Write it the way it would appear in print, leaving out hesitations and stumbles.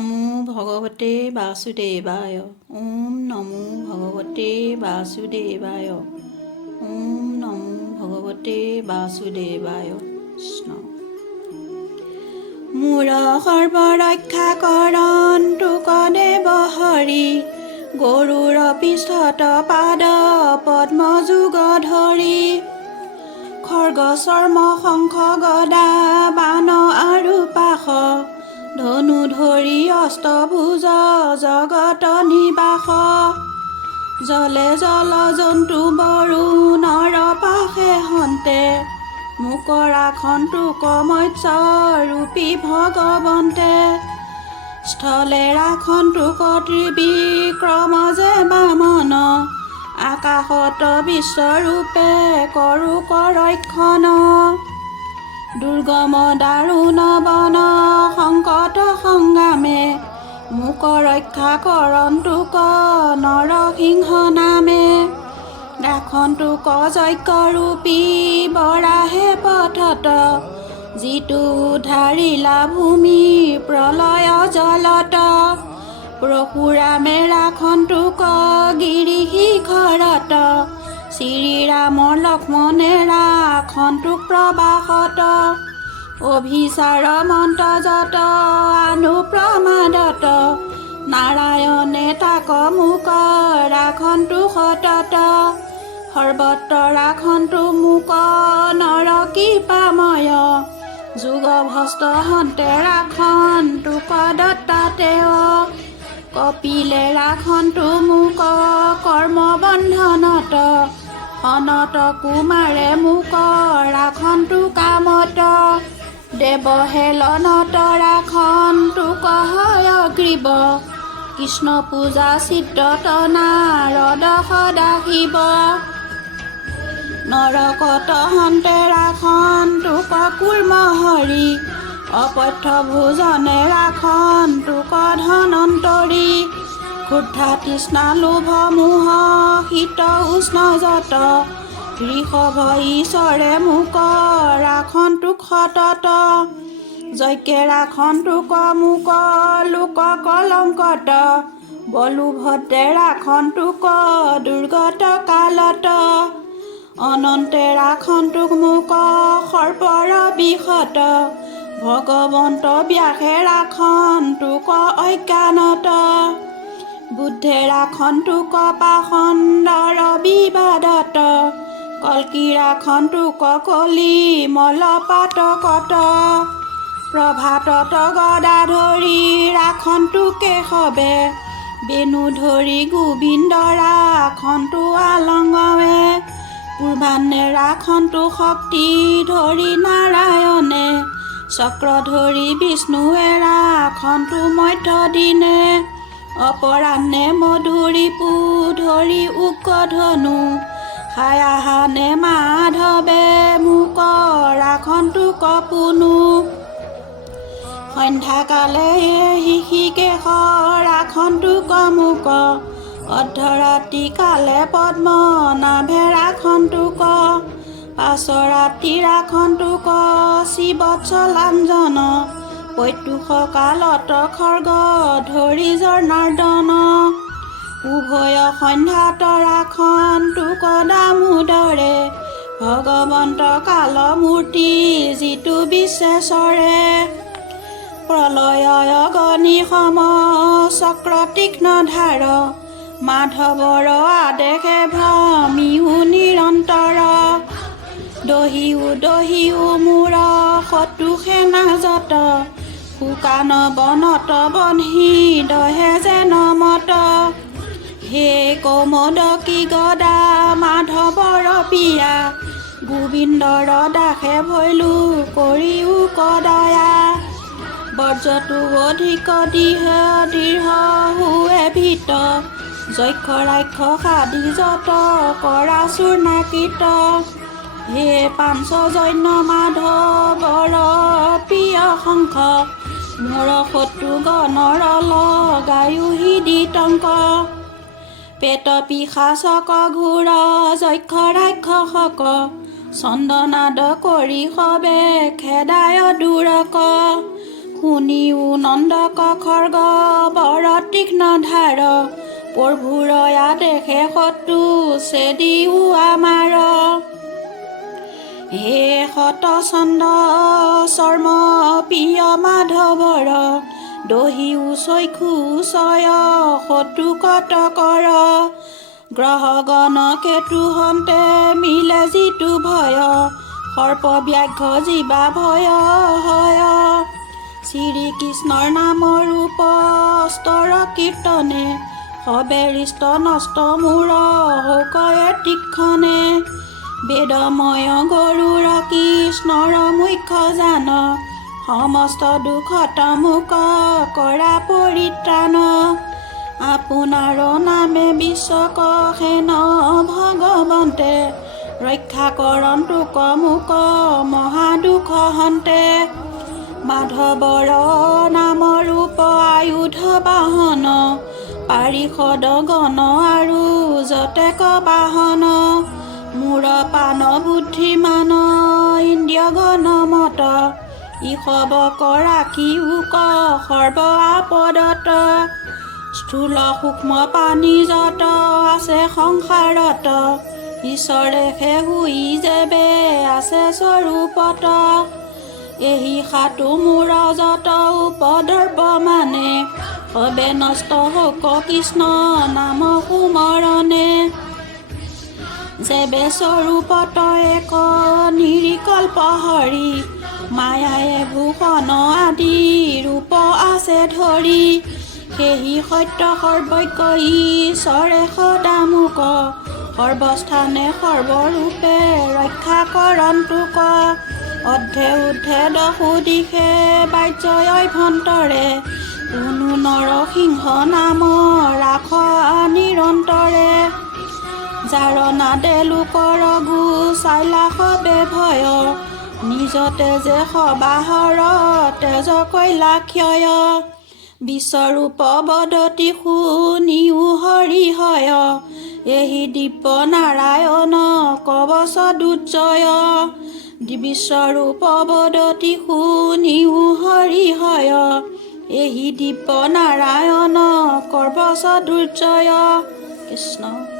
নমো ভগৱতে বাসুদেৱায় ওম নমো ভগৱতে বাসুদেৱায় ওম নমো ভগৱতে বাসুদেৱায় কৃষ্ণ। মূৰ সৰ্বৰক্ষা কৰণ তোকদেৱ হৰি গৰুৰ পৃষ্ঠত পাদ পদ্মযুগ ধৰি খৰ্গ চৰ্ম শংখ গদা বাণ আৰু পাশ ধনু ধৰি অষ্টভুজ জগত নিবাস জলে জল জন্তু বৰু নৰ পাশে হন্তে মুকৰ আসনটোক মৎস্য ৰূপী ভগৱন্তে স্থলে আসনটোক ত্ৰিবিক্ৰম যে বামন আকাশত বিশ্বৰূপে কৰো কৰক্ষণ দুৰ্গম দাৰুণ বন সংকট সংগ্ৰামে মোক ৰক্ষা কৰন্তোক নৰসিংহ নামে দাসন্তোক যজ্ঞৰূপী বৰাহে পথত যিটো ধাৰিলা ভূমি প্ৰলয় জলত পৰশুৰামে ৰাখন্তোক গিৰি শিখৰত শ্ৰীৰামৰ লক্ষ্মণে ৰাখন্তোক প্ৰবাসত অভিচাৰ মন্ত্ৰজত অনুপ্ৰমাদত নাৰায়ণে তাক মোক ৰাখন্তোক সতত সৰ্বত্ৰ ৰাখন্তোক মোক নৰ কৃপাময় যুগ ভস্ত হন্তে ৰাখন্তোক দত্তাতেয় কপিলে ৰাখন্তোক মোক কৰ্ম বন্ধনত অনত কুমাৰে মোক ৰাখন্তোক কামত দেৱহেলনত ৰাখন্তোক হয়গ্ৰীৱ কৃষ্ণ পূজা চিত্ৰত নাৰদ সদাশিৱ নৰকত হন্তে ৰাখন্তোক কুৰ্ম হৰি অপথ্য ভোজনে ৰাখন্তোক ধনন্তৰী ক্ষুধা তৃষ্ণা লোভ মোহ শীত উষ্ণ যত ঋষভ ঈশ্বৰে মোক ৰাখন্তোক সতত যজ্ঞে ৰাখন্তোক মোক লোক কলংকত বলুভদ্ৰে ৰাখন্তোক দুৰ্গত কালত অনন্তে ৰাখন্তোক মোক সৰ্পৰ বিষত ভগৱন্ত ব্যাসে ৰাখন্তোক অজ্ঞানত বুদ্ধে ৰাখন্তোক পাখণ্ডৰ বিবাদত কল্কি ৰাখন্তোক কলি মলপাতকত প্ৰভাতত গদা ধৰি ৰাখন্তোক কেশৱে বেণু ধৰি গোবিন্দ ৰাখন্তোক আলংগৱে পূৰ্বাহ্নে ৰাখন্তোক শক্তি ধৰি নাৰায়ণে চক্ৰ ধৰি বিষ্ণুৱে ৰাখন্তোক মধ্য দিনে অপৰাহ্নে মধুৰিপু ধৰি উগ্ৰ ধনু সায়াহানে মাধৱে মোক ৰাখন্তোক পুনু সন্ধ্যাকালে হৃষিকেশ ৰাখন্তোক মোক অৰ্ধৰাত্ৰি কালে পদ্মনাভে ৰাখন্তোক পাছৰাত্ৰি ৰাখন্তোক শ্ৰীবৎসলাঞ্জন পৈতুষ কালত খৰ্গ ধৰি জনাৰ্দন উভয় সন্ধ্যাত ৰাখন্তোক দামোদৰে ভগৱন্ত কাল মূৰ্তি যিটো বিশ্বেশ্বৰে প্ৰলয় অগনি সম চক্ৰ তীক্ষ্ণ ধাৰ মাধৱৰ আদেশে ভ্ৰমিও নিৰন্তৰ দহিও মূৰ শত্ৰু সেনা যত শুকান বনত বন্ধি দহে যেন মত হে কৌমদকী গদা মাধৱৰ পিয়া গোবিন্দৰ দাসে ভৈলো কৰিও কদয়া বৰ্জতো অধিক দৃঢ় হুৱে ভীত যক্ষ ৰাক্ষস আদি যত কৰা চূৰ্ণাকৃত হে পাঞ্চজন্য মাধৱৰ প্ৰিয় শংখ মোৰ শত্ৰু গণৰ লগায়ো হৃদিতংক পেট পিশাচক ঘোৰ যক্ষ ৰাক্ষসক চন্দনাদ কৰি সবে খেদায় দূৰক শুনিও নন্দক খৰ্গ বৰ তীক্ষ্ণ ধাৰ প্ৰভুৰ আদেশে শত্ৰু চেদিও আমাৰ হে শত চন্দ চৰ্ম প্ৰিয় মাধৱৰ দহিও চক্ষু চয় শত্ৰু কট কৰ গ্ৰহগণ কেতু হন্তে মিলে যিটো ভয় সৰ্প ব্যাঘ্ৰ জীৱা ভয় হয় শ্ৰীকৃষ্ণৰ নামৰ ৰূপ স্তৰ কীৰ্তনে সবেৰিষ্ট নষ্ট মূৰ শোকয়ে তীক্ষ্ণে বেদময় গৰুৰ কৃষ্ণৰ মুখ্য জান সমস্ত দুখত মুক কৰা পৰিত্ৰাণ আপোনাৰ নামে বিশ্বক সেন ভগৱন্তে ৰক্ষা কৰণ তোক মুক মহাদুখ হন্তে মাধৱৰ নাম ৰূপ আয়ুধ বাহন পাৰিষদ গণ আৰু যতেক বাহন মূৰ পান বুদ্ধিমান ইন্দ্ৰিয় গণ মত ইষব কৰাকী উক সৰ্ব আপদত স্থূল সূক্ষ্ম পানী যত আছে সংসাৰত ঈশ্বৰে শুই যেবে আছে স্বৰূপত এহি সাতো মূৰ যত উপদৰ্প মানে সবে নষ্ট হওক কৃষ্ণ নাম সুমৰণে যেবে স্বৰূপত এক নিৰিকল্প হৰি মায়ায়ে ভূষণ আদি ৰূপ আছে ধৰি সেহি সত্য সৰ্বজ্ঞ ঈশ্বৰে সদা মোক সৰ্বস্থানে সৰ্বৰূপে ৰক্ষা কৰণ তোক অধ্যে ঊৰ্ধ্বে দশো দিশে বাহ্যয় ভন্তৰে কোনো নৰসিংহ নাম ৰাখ নিৰন্তৰে যাৰ নাদে লোকৰ গো চাইলা সবে ভয় নিজ তেজে সবাহৰ তেজ কৈলা ক্ষয় বিশ্বৰূপ বদতি শুনিও হৰি হয় এহি দিব্য নাৰায়ণ কবচ দুৰ্জয় বিশ্বৰূপ বদতি শুনিও হৰি হয় এহি দিব্য নাৰায়ণ কবচ দুৰ্জয় কৃষ্ণ।